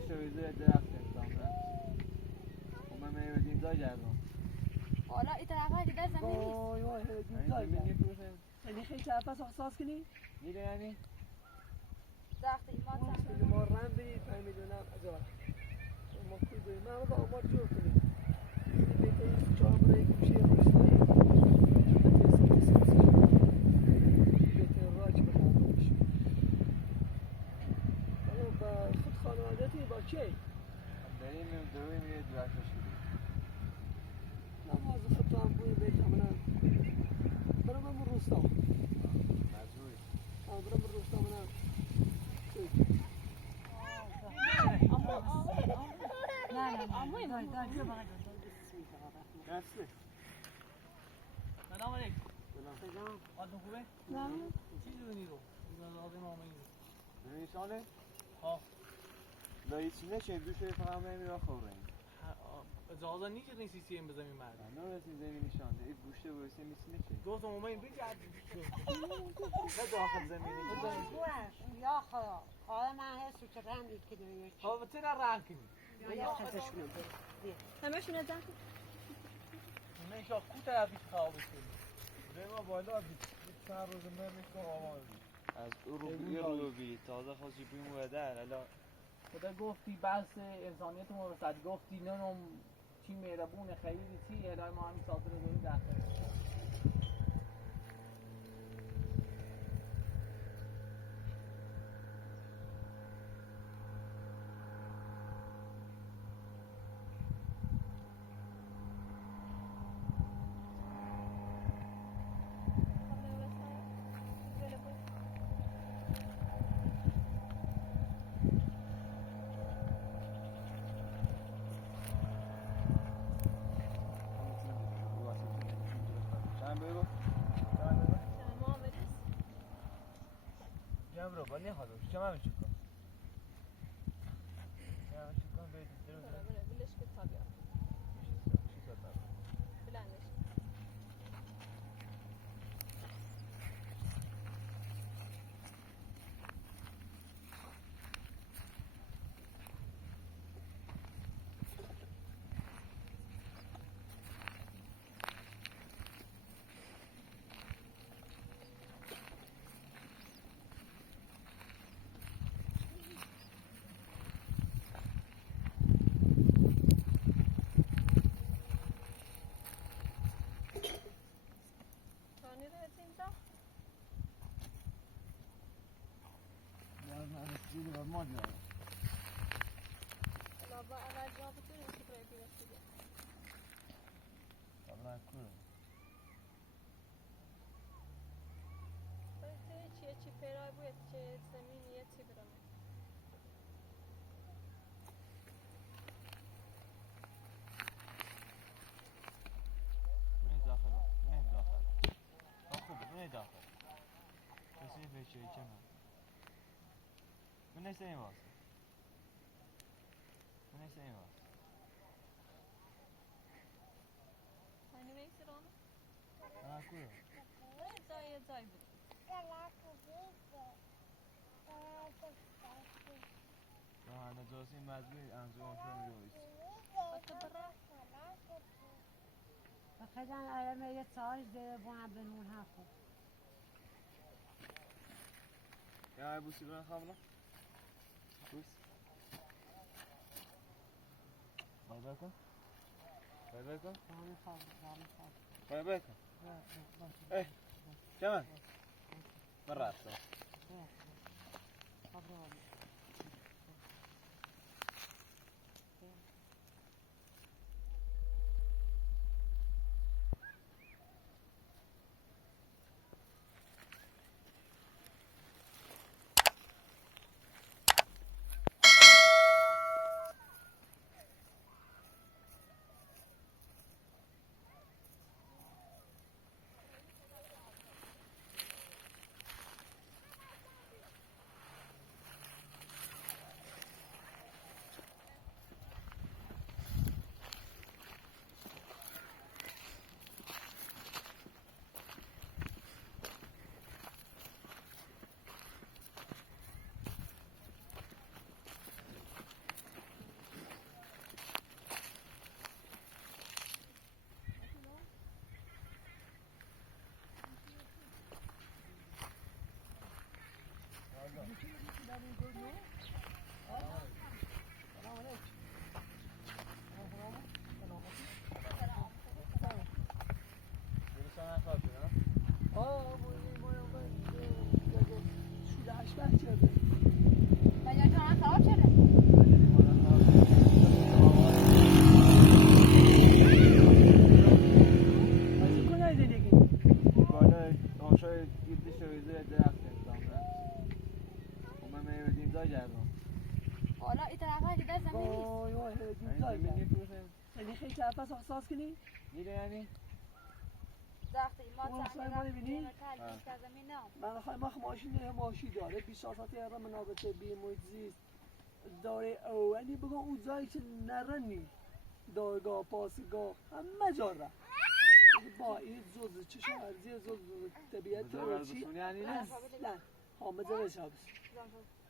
شویده درخت انسان من میودیم زای جردم حالا این طرفه که در زمین نیست وای وای زمین نیفروشه یعنی خیلی چرپس احساس کنی؟ میره یعنی؟ درخت ایمان خیلی ما رم بید فهمیدونم عجب ما کوی بریم ما همه با آمار جور کنیم این بهترین چهار برای گوشه روشتایی بهترین راج به حال بشه حالا با خود خانوادتی با کی؟ بریم دویم یه درختش نماز خود تو هم بوی بیت همونم برم من روستا مجبوری برم من روستا منم نفسه سلام علیکم. سلام حالتون خوبه؟ نه چی دونی رو؟ لازم آمینی. نمیشانه؟ ها. لایچی نشه دوشه فقط نمیرا خوبه اجازه نیست این سی ام بزنیم مرد. نه رسی زمین نشانده این گوشه ورسی میسی نشه گفتم اومدیم بگرد. نه داخل زمینی بزنیم. یا خدا حالا من هست رو چه رم دید که دویش ها و چرا رنگ کنی؟ یا خودش کنم همش نزن من شاید کو طرفی خوابش کنی. ما بالا چند روز نمیشه آمار از رو بی تازه خواستی بیم ودر الان خدا گفتی بحث انسانیت مرسد گفتی نونم چی مهربونه خیلی چی الهی ما همین ساعت رو داریم داخل با نه حالا چه من میشه کن یا میشه کن به درو بلش که تابیا بلندش چی پیرای بود چه زمینیه چی برامه نه داخل خوب نه داخل کسی بچه چه من نسیم واسه من نسیم واسه hani میسرم کوه زای بود انا جالسين مزبوط انجام شو می‌رویست. فقدان علامه یه سال زیر بنا بنون هفته. یا بوسی برن خاملا. بوس. بای کن. بای کن. بای کن. ای. چمن. مراسم. راه این دیدگاه زمینی کرد پروسه یعنی خیلی طرف از احساس کنی میره یعنی وقتی ما اون زنی سایه ما رو بینی؟ تلبیس کردم اینا من خواهی ما ماشین ماشی داره 24 ساعت را منابط بی محیط زیست داره اولی بگم اون جایی که نرنی دارگاه پاسگاه همه جا را با این زوز چشم ارزی زوز طبیعت مزرعه چی؟ بسونی یعنی نه نه ها مزرعه شابس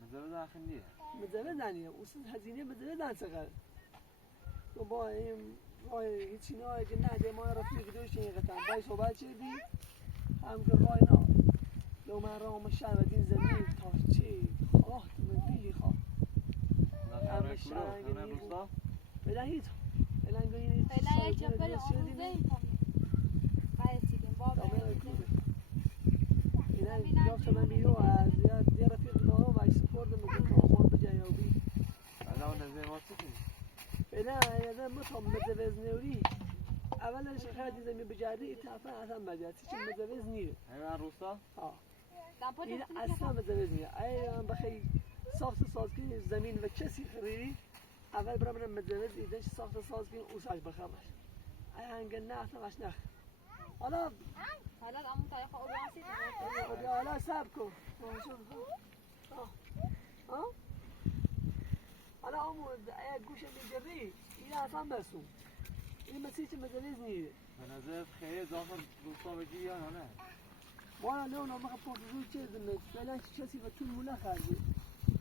مزرعه داخلیه مزرعه ننیه اصلا هزینه مزرعه نه چقدر تو با این راه هیچی نه که نه ده ما رفیق دوش این قطعا بای صحبت چیدی هم که راه نه لو من راه شهر و دین زمین تا چی خواه تو من بیلی خواه همه شرنگ روستا بله هیچ الان گویی فعلا یک جبل آموزه این باید چیدیم باب اینا گفت من بیرو از یه رفیق دارم و سپورت میگم آمان بجای او بی الان نزدیک ما چی بله اینا مطمئن متوز نوری اولش خیلی زمین بجاری اتفاقا اصلا مجاز چون متوز نیره همه روستا ها دمپا این اصلا متوز نیره ای بخی ساخت سازی زمین و کسی خریدی اول برام متوز ایدش ساخت سازی اوساج بخمش ای هنگ نه اصلا مش نخ حالا حالا امون تاریخ اوبانسی حالا سب کن حالا امون گوش میگری این اصلا برسون این مسیح که متوز نیره به نظر خیلی اضافه روستا بگی یا نه ما نه اون ما پرتزوی چیز دنیست فعلا کسی و طول مولا خرجی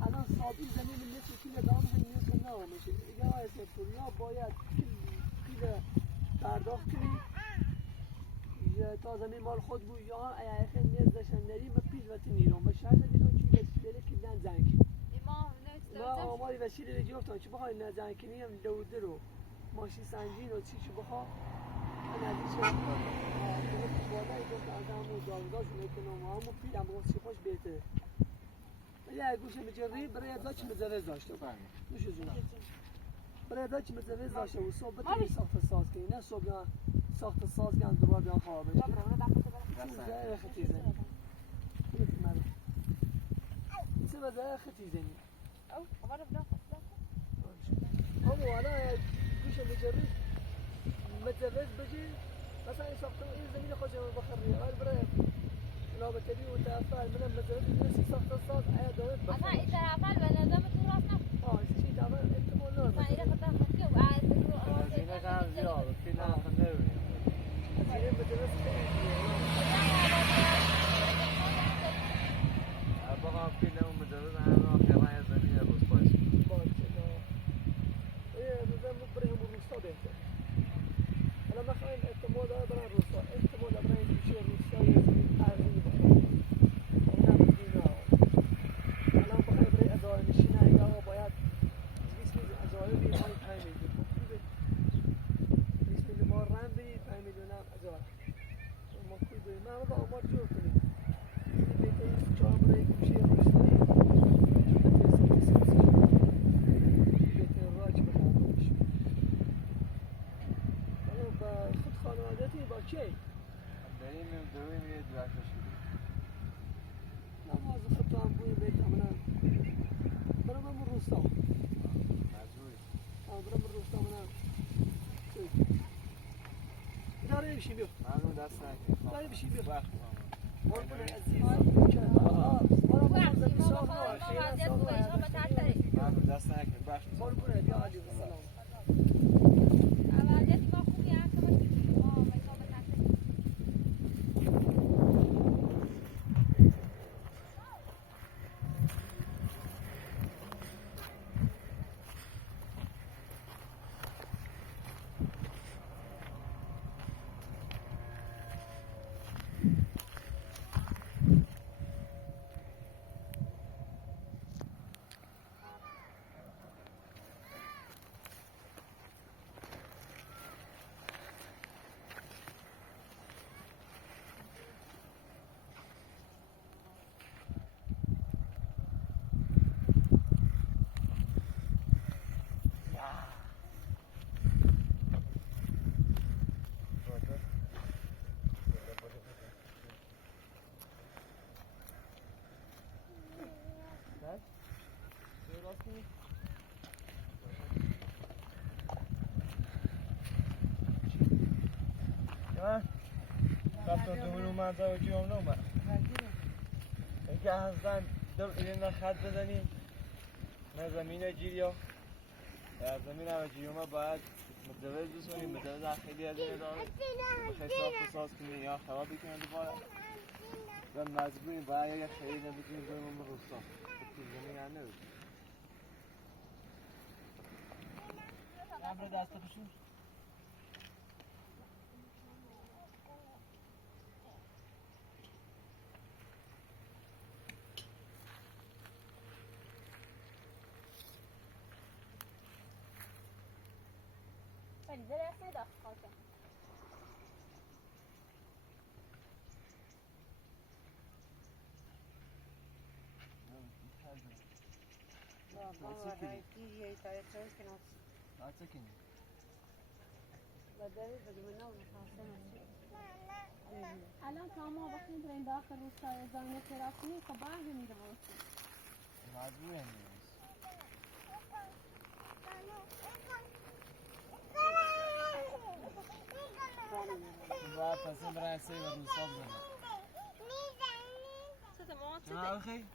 الان صابی زمین مثل کیل دام هم نیست نه میشه اگر آیت پوریا باید کیل پرداخت کنی یا تا زمین مال خود بود یا اگر خیلی نیز داشتن نریم پیش و تنیرون به شرط دیدون چی بسیاره که دن زنگ امام ما آماری وسیله رو گفتن چی بخوای نه زنگ کنی هم دوده رو ماشی سنجین و چی بخوا من از این شرط بالا گفت از همون دارگاز میکنم و همون پیل هم چی خوش بهتره ولی اگه گوشه میجری برای ازا چی مزرز داشته نوش جون برای ازا چی مزرز داشته و صبح بتونی ساخت ساز کنی نه صبح ساخت ساز کنی دوباره بیان خواب بشی زهر خطی زنی سه به زهر خطی زنی همون حالا گوشه میجری متزوج بشی مثلا این ساخت این زمین خودش رو بخری ولی برای رابطه‌ای و طرفدار منم متزوج نیستی ساخت ساز آیا دارد اصلا این طرف به نظر تو راست نه چی طبعا احتمال نداره من این خطا خطی و بعد هزینه هم زیاد خیلی هم نمی‌بینیم هزینه متزوج خیلی بخوام فیلم مجرد همه آخران زمین روستاش باشه مثلا بریم روستا بهتر حالا بخوایم احتمال داره برای روستا احتمال داره برای گوشه روستایی ارزی باشه اونم دینا الان بخوایم برای اداره نشینه یا باید 20 میلیون اجاره بید های 5 میلیون 20 میلیون ما رم بید 5 میلیون هم اجاره ما کوی بریم ما همه با آمار جور کنیم این بهترین چهار برای گوشه روستایی بهترین راج بخواه باشه خود خانوادتی با کی؟ بریم دویم یه درکش نماز خود تو هم بوی بیت همونم برم هم روستا مجبوری برم روستا منم داره بشیم بیو ممنون دست نکن داره بشیم بیو وقت قربون عزیز ممنون دست نکن بخش قربونه بیا علی سلام عملیات ما خوبی هست ما میخوام تو دومینو منطقه جیام نومد اینکه اصلا دم اینا خط بزنی نه زمین جیریا یا زمین همه جیومه باید متوز بسونی متوز خیلی از این داره خیلی صاف کنی یا خرابی کنی دوباره و مجبوری باید یک خیلی نمیتونی زمین روستا زمین هم نبود امر دست بشون ولی درست نداشت خواستم الان کاما وقتی برین داخل روستای زمین تراکنی خب بعد میره واسه مجبوری هم باید پسیم برای سه و روستا بزنم ما اخی؟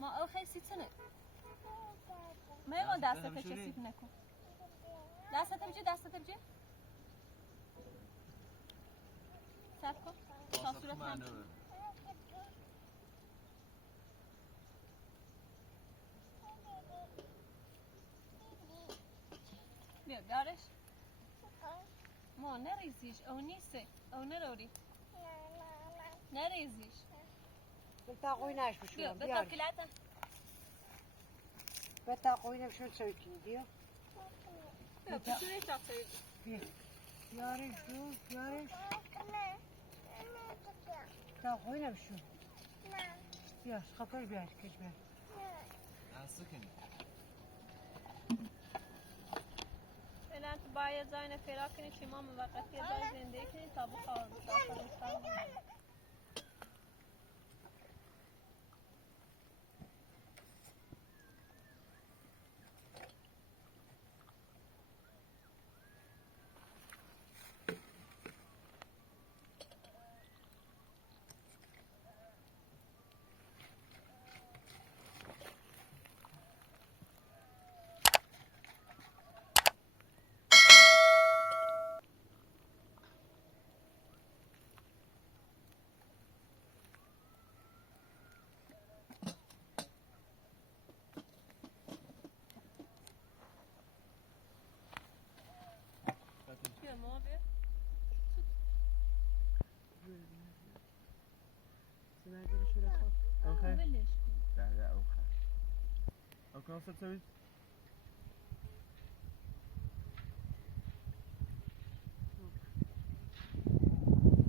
ما اخی سیتنه ما یکان دسته چه سیت نکن دسته بجی سب کن تا صورت هم بیا دارش ما نریزیش او نیسته او نروری نریزیش بتاقوی نش بشون بیا بیار بتاقیلتا بتاقوی نشون چوی کنی بیا بیا بسوری تاقیل بیارش رو بیارش بتاقوی نشون بیار خفر بیار کش بیار دسته کنی فعلا تو باید زاین فراق کنی چی ما موقتی جای زنده کنی تا بخواه داخل روستا بیا ما بیا اوکی ولش کن ده اوکی اوکی نصد سوید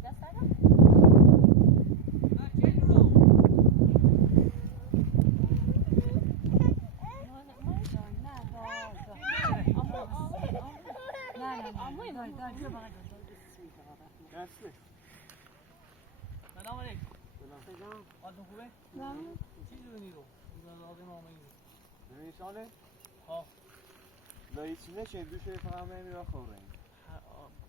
دست دارم دسته سلام علیکم سلام حالتون خوبه؟ چی دونی رو؟ اجازه نامه این نمیشانه؟ ها لایچی نشه دوشه فقط نمیرا خوره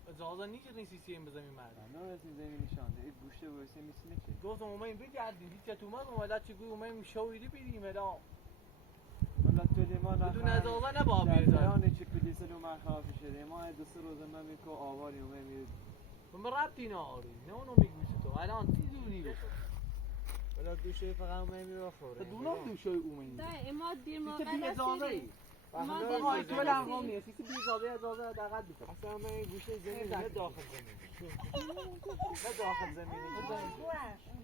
اجازه نیست نیستی سیم بزنیم مردم نه رسید زمین نشانده این گوشته واسه میسی نشه گفتم اومدیم بگردیم هیچ چطور اومد چی گوی اومدیم شویدی بریم ادا والا تو لیمان بدون اجازه نباید در بیاد جریان چی پلیس لیمان خلاف شده ما دو سه روز من میکو آواری اومد میره من ربطی ناری نه اونو میگوشی تو الان چی دونی رو والا دوشه فقط اومد میرا خوره دونم دوشای اومدیم ده اما دیر چی موقع بی اجازه ای رسیدی ما ما دیر های تو موقع لنگام رسیدی نیست چی بی اجازه دقت بکن اصلا من این گوشه زمین نه داخل زمین نه داخل زمین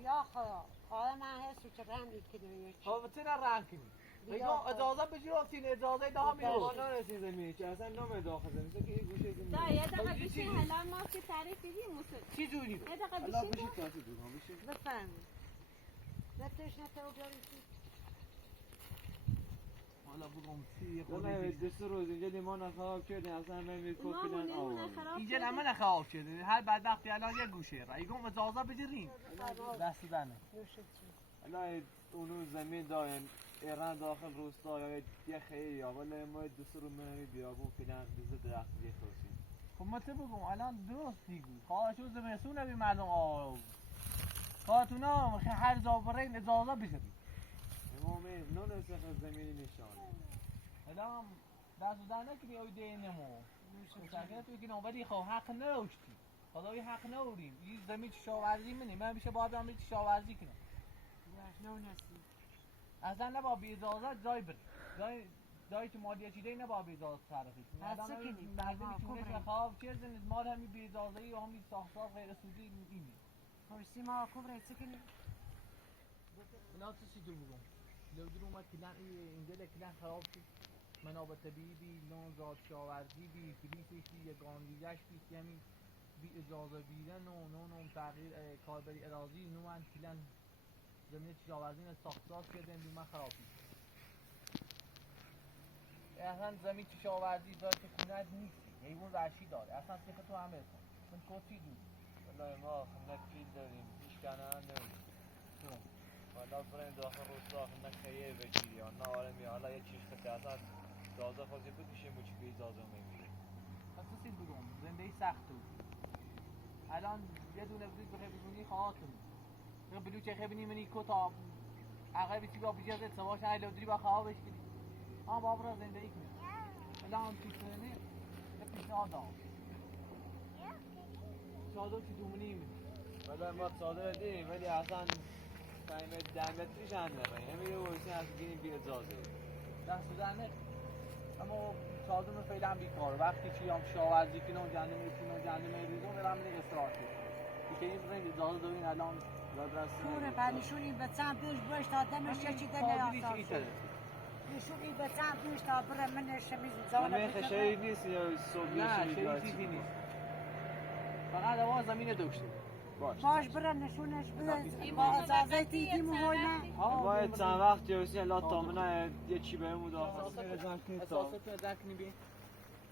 یا خدا خدا من هست و چه رنگی که دنیا چی ها چه رنگ کنی میگم اجازه بگیرفتین اجازه ده میرو ما نرسید زمین چه اصلا نام داخل زمین که این گوشه زمین ده یه دقیقه بیشین حالا ما که تعریف دیدیم موسیقی چی جوری رو یه دقیقه الله بیشین بشید تاسی دوگان بشید بفرمی نتش نتو بیاری حالا بگم چی والا دو سه روز اینجا لیمان خراب کردیم اصلا من میکو ما فیلن مونه آواری خراب اینجا شده. نمه نخواب شده هر بدبختی الان یه گوشه را ایگم اجازه بگیرین دست دنه نوشت چی الله اونو زمین داریم ایران داخل روستا یا یه خیلی یا والا ما دو سه روز من بیابون فیلن دوز درخت دیگه خورسیم خب ما بگم الان درست دیگو خواهشو زمستونه بی مردم آب خواهتونا هر جا برین اجازه بشدی امام نون استخر زمینی نشانه الان دست در نکنی اوی دینمو مشکل توی که ولی خب حق نداشتی خدایی حق نداریم این زمین کشاورزی منی من میشه باید هم کشاورزی کنم اصلا نباید بی اجازه جای بری جایی که مالیه چیده نباید بی اجازه تصرفی کنی بسته کنی. مردمی چونش خواب چه زنید مال همی بی اجازه ای و همی ساختار غیر سودی اینی خورسی ما کبره سکنی اینا چی دو بگم لو در اومد کلن این دل کلن خراب شد منابع طبیعی بی نون زاد کشاورزی بی فلیسش بی یگانگیزش بی همین بی اجازه بیدن و نون تغییر کاربری اراضی نو من کلن زمین کشاورزی ساختار کردن بی من خراب شد اصلا زمین کشاورزی داره که خونت نیستی حیوان وحشی داره اصلا سیخ تو همه کن من کتی دود والله ما خندق پیل داریم هیچ کنه هم نمید والله برین داخل روستا خندق خیلی بگیری یا نه آرمی حالا یه چیز خطه اصلا دازه خوزی بکشیم و چی به اجازه میگیری پس سیل بگم زندگی سخت بود الان یه دونه بزید بخیر بزونی خواهاتون یه بلوچه خیلی منی کتا عقب چی با بجازه سواش ایلو دری با خواه بشکلی بابا را زندگی کنیم الان پیشنه یه پیشنهاد دارم چادر چی دومنی میدی والله ما صادر دیم ولی اصلا تایمه 10 متریش هم نمید نمیده ویسی از گیریم بی اجازه دست دهنه اما چادر فعلا بیکار وقتی چی هم کشاورزی کنه و گندم میکنه و گندم ریزون برم میره استراحت کنه که این برین اجازه دارین الان کوره پنیشونی به چند پیش باش تا دمش چی دنیا آسان نشونی به چند پیش تا بره من شمیز زانه همه خشایی نیست یا صبح نه چه چیزی نیست فقط هوا زمین داشته باش بره نشونش بده با اجازه تیتی موهایمه ما چند وقت جوزی الله تامنه یه چی به مداخل اساسات رو درک نبین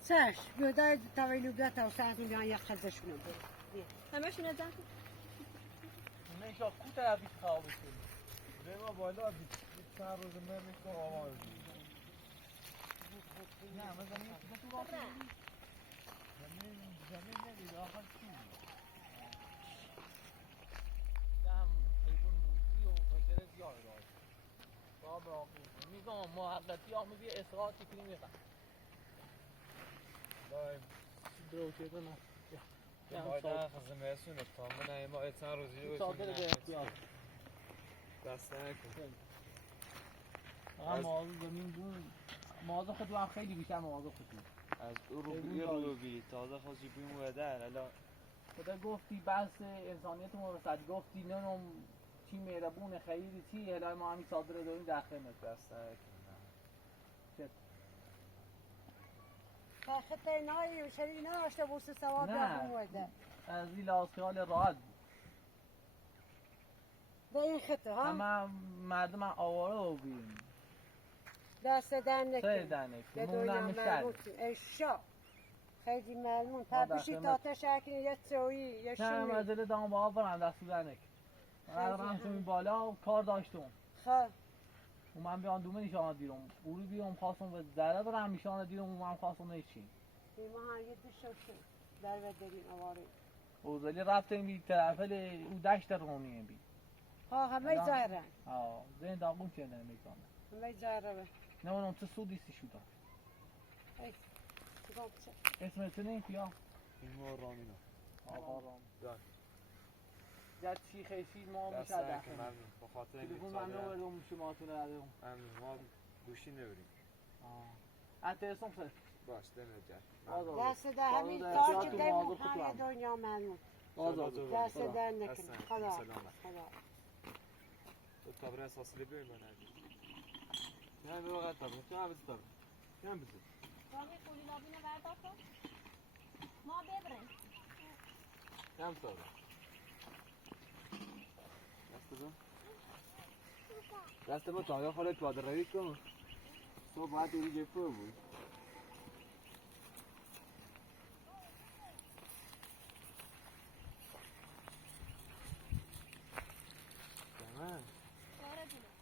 سش بیادای تویلوگت و ساعتون بیان یک خزشونو برو همشون از من شاید کو طرفی خواب کنیم به ما بالا چند روز من میکنم آواز نه من زمین چیزا تو راه زمین ندید آخر چی دم حیوان موزی و فشره زیاد راه باب راه میگم محققی آموزی اصلاحاتی کنیم میخوام درو چیزا نه ما در خزمه تامنه ما چند روزی رو چادر به اختیار دست نکن مغازه زمین بود مغازه خود هم خیلی بیشتر مغازه خود بود از روبی تازه خواستی بیمو در الان خدا گفتی بحث انسانیت ما رسد گفتی نونم چی مهربون خیلی چی الهی ما همین صادره داریم در خدمت دست نکن چه تا خطه نایی و شریک نداشته بوسه سواد نه. یا بوده از این لحاظ خیال راحت بود به این خطه ها همه مردم آواره رو بیم دست در سه نکن دنک یه مونم دنیا میشتر ملمون ای شا خیلی ملمون ما تا بشی دست تا تشکر یه چویی یه چند شونی مزل دام با برم دستو دنک من رمشون بالا کار داشتم خب و من بیان دومه نشانه دیرم اولو بیام خواستم و ذره برم نشانه دیرم و من خواستم نیچین ما هم یه دو شد در و درین آواره اوزالی رفتیم بی طرفل او دشت رونیه بی ها همه الان- ظاهرن زین داغون کردن میکنه همه ظاهره نه اونم چه سودی سی شده ای کدام چه اسم چنین کیا بیمو رامینا آقا رام دار جد چی خیشید ما دست میشه نکن داخل ممنون بخاطر این تلفن من صادره نوردم شما تو ندارم ممنون ما گوشی نبریم حتی اسم سر باش دمت گرم آزاد دست در همین دست تا دست که تو دیم مازو هم خودم. یه دنیا ملمون آزاد دست خدا. در دست نکن نکن. خدا سلامت. خدا تو تابره اساسی بیایم من نجیم نه به وقت تابره تو هم بزید تابره تو هم بزید رامی خولی لابینه بردار کن ما ببرن هم تابره دست دو دست با تابره خواهد پیاده روی کن تو باید دیگه جفه بود تمام داره جلو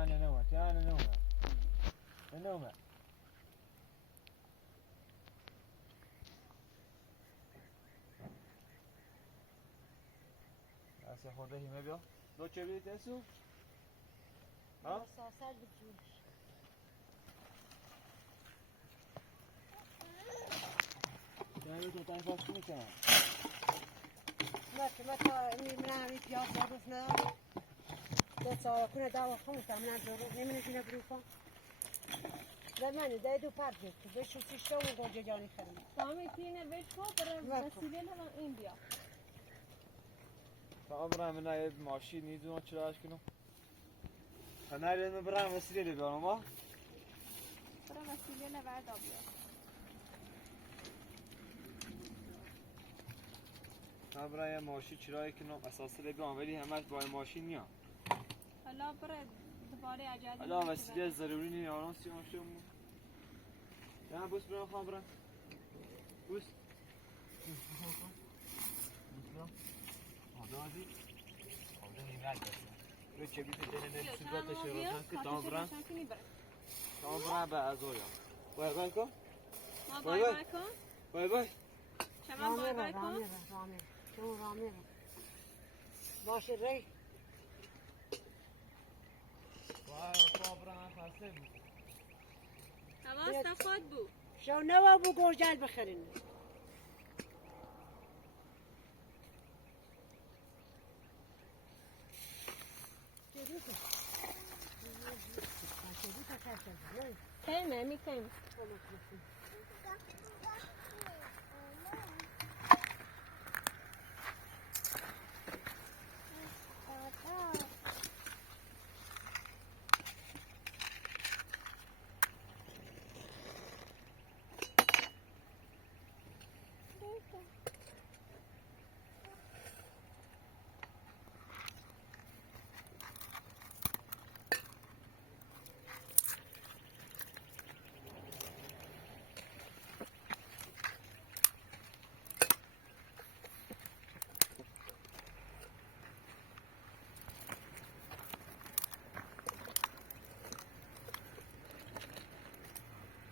من نومت یا نومت نومت اصلا خورده هیمه بیا دو چه بیدی تسو؟ ها؟ ساسر بجوش یعنی تو تایی فاش کنی کنم متى من عم يبيع ظروفنا ده كنا دعوة خمسة من الظروف نمنا فينا بروفا زمان ده دو پرد بشو سیشتا و گوجه جانی خرم سامی تینه بیش کو برای وسیله لما این بیا تا برای من یه ماشین نیدونم چراش کنم خناری من برای وسیله بیارم ما برای وسیله لوردا بیا تا برای ماشین چرایی کنم اساسا بیام ولی همش با ماشین میام حالا برای دوباره عجله حالا وسیله ضروری نیست آرام سیام شو یا بس برام خام برام بس آدادی آدادی میاد رو چه بیت دنیا سوگات شروع که تا برام به ازویا بای بای کن بای بای کن بای بای شما بای بای کن رامي باشه ری وای برام خاصه بود حواست خود بود شو نوا بو گوجل بخرین کیمه می کیم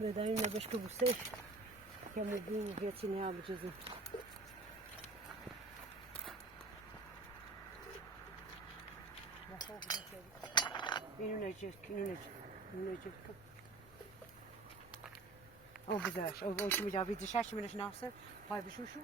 بدایم نباش که بوسه که مبین هیچی نه بجزی اینو نجس او بذارش او چی میجا بیدی شش منش ناصر پای بشوشو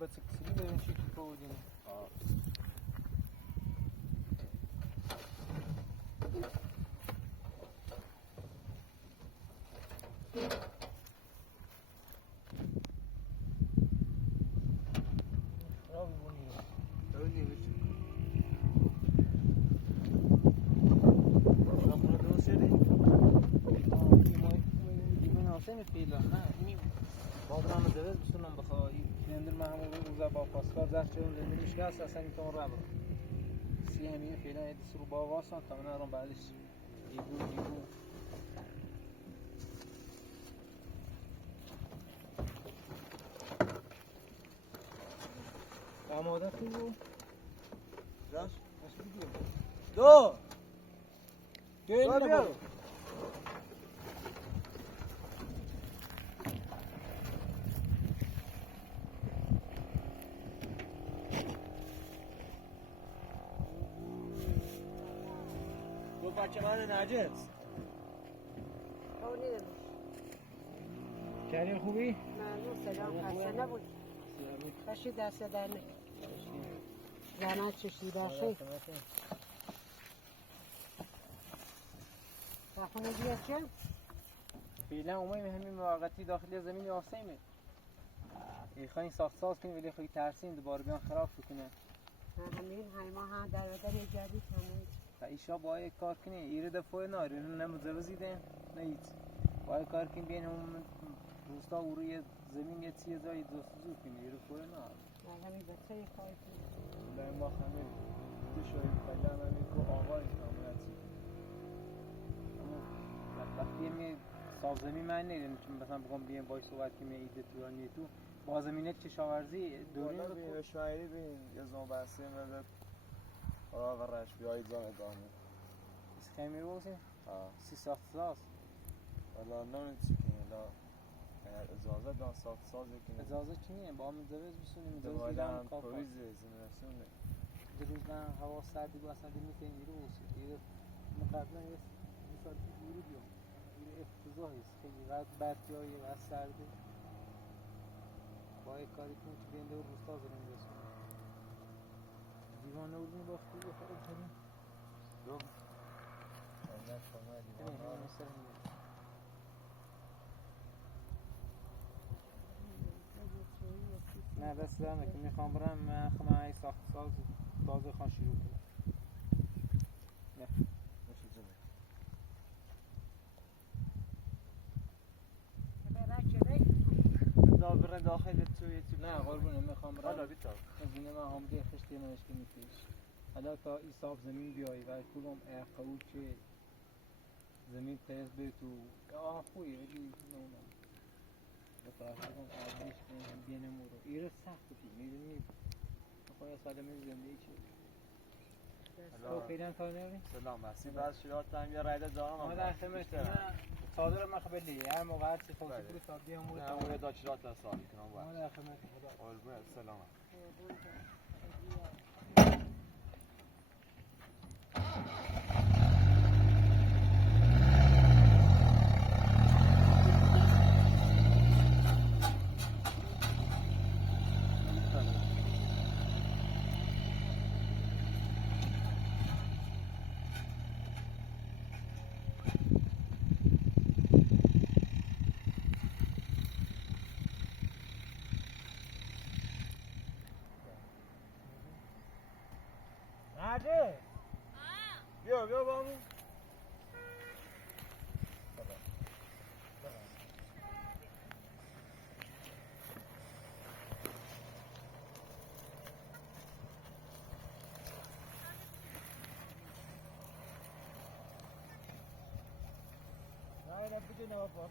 بس كسرين ده نشيك فوقين نمی پیلا نه می بابرام دوز بسونم بخوایی کندر ما همون روزا با پاسکار زرد چون زنده میشه است اصلا این تون رابر سی همین پیلا ادی سرو با واسان تا من آرام بعدش ایگو آماده تو راش باش بگیر دو گل بیا. نبود دو بچه من نجس اونی کریم خوبی؟ ممنون سلام خسته نبود باشی دست در نکنه زحمت چشی باشه خونه بیاد چه؟ فعلا اومیم همین موقتی داخل زمین آسیمه خواهی ساخت ساز کنیم ولی خواهی ترسیم دوباره بیان خراب کنه همین ما هم در بدن جدید همین و ایشا باید کار کنی ایره دفعه ناری نه مزوزیده نه هیچ باید کار کنی بین همون روستا و روی زمین یه چیه زایی دوستزو کنی ایره فوره نه همین بچه کار کنیم در ما همه دو شاید خیلی همین که آقای کاملاتی وقتی می صاف زمین من نیدم چون مثلا بگم بیایم باید صحبت کنیم ایده تو تو با زمینه کشاورزی دورین دولا بین شمایی بین یه زمان بسته مدد آقا و رش بیایید زن ادامه اس خیمی رو بسیم سی ساخت ساز ولی نمید چی کنی لا اگر اجازه دان ساخت ساز کنی اجازه چیه با هم مزوز بسونیم مزوز دوباره ایران هم کافا پرویز زمینستونه روز من هوا سردی بود اصلا دیمیت این رو بسید ایره مقدمه یه سال ایره بیام ایره افتضاحی است خیلی قد برفیایی و سرده باید کاری کنیم که بینده و روستا زنیم بسونیم دیوانه بودیم با خوبی خیلی کنیم دو اگر شما دیوان همین ها مثل همین نه دست دارم که میخوام برم من خمه ساخت ساز تازه خان شروع کنم نه میشه جمعه دابره داخل توی نه قربونه میخوام برم حالا بیتا زینه من همدی خشتی نوش که میتیش حالا تا ای صاف زمین بیایی و کلهم اقاو که زمین تیز به تو آه خویه ولی نونم بطرح بگم آدمیش که هم بینه مورو ایره سخت بود میدونی بخواه سالمه زندگی چه تو خیلی کار نمی؟ سلام هستی بعد شیرات هم یه رایده دارم ما در خدمت نه صادر ما خبری هر موقع هر چی خواهی پول سادی هم نه اون دا شیرات سال کنم ما بعد در خدمت خدا قربونت سلام بیا با همون نه بده نه باز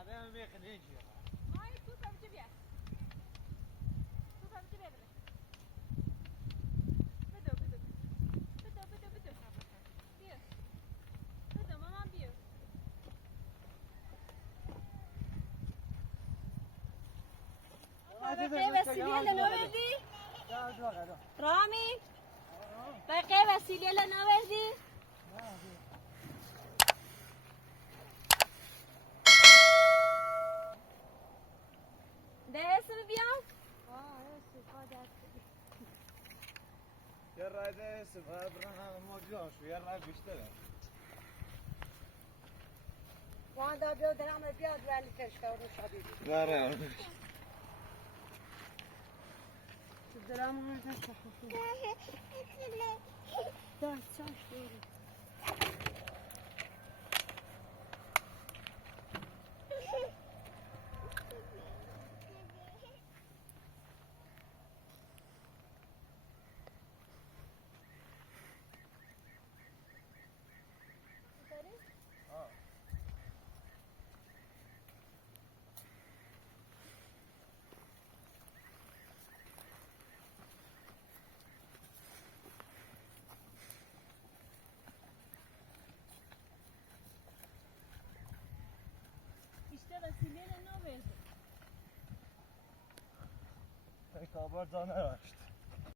آدم میخنیجی Ay, tu sabes bien. Tu sabes bien. Bedo. Bedo. Hier. بقیه وسیله لنوردی؟ رامی؟ بقیه وسیله لنوردی؟ ده اسم بیام؟ یه رای ده سفر برای ما جان شو یه رای بیشتره وان دا بیاد درام بیاد ولی کشکا رو شدید نه درام رو دست خفیف دست چاش داری İşte vesileyle ne verdi? Kabar canı açtı